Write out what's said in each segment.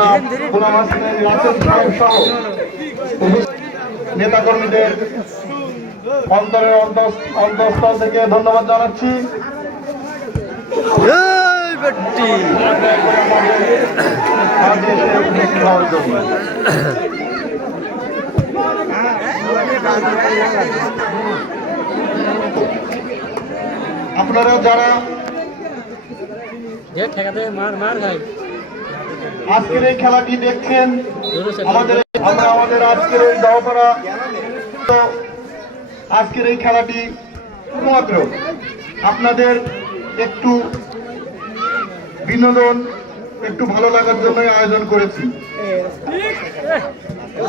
জনাব গোলাম হাসিনের রাসেল সাহেব সহ নেতা কর্মীদের অন্তরের অন্তঃ- অন্তঃস্থল থেকে ধন্যবাদ জানাচ্ছি। আপনারা যারা যে ঠেকাতে মার মার খাই আজকের এই খেলাটি দেখছেন আমাদের আমরা আমাদের আজকের এই দহপাড়া তো আজকের এই খেলাটি শুধুমাত্র আপনাদের একটু বিনোদন একটু ভালো লাগার জন্যই আয়োজন করেছি ও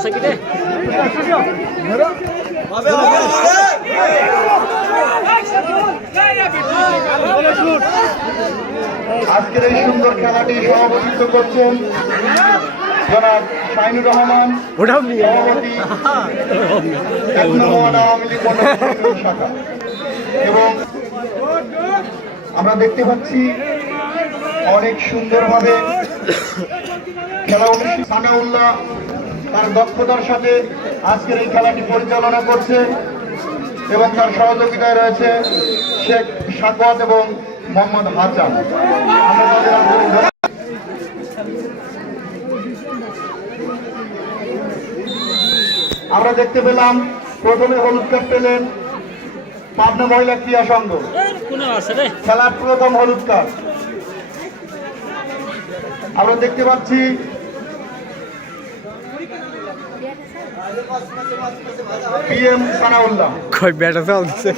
আজকের এই সুন্দর খেলাটি সভাপতিত্ব করছেন জনাব শাহিনুর রহমান সভাপতি আওয়ামী লীগ শাখা। এবং আমরা দেখতে পাচ্ছি অনেক সুন্দরভাবে খেলা অনুষ্ঠিত। সানাউল্লাহ তার দক্ষতার সাথে আজকের এই খেলাটি পরিচালনা করছে। এবং তার সহযোগিতায় রয়েছে শেখ সাকওয়াত এবং মোহাম্মদ হাসান আমরা দেখতে পেলাম প্রথমে হলুদ কার্ড পেলেন পাবনা মহিলা ক্রীড়া সংঘ। খেলার প্রথম হলুদ কার্ড। আমরা দেখতে পাচ্ছি পিএম সানাউল্লাহ কই বেটা চলছে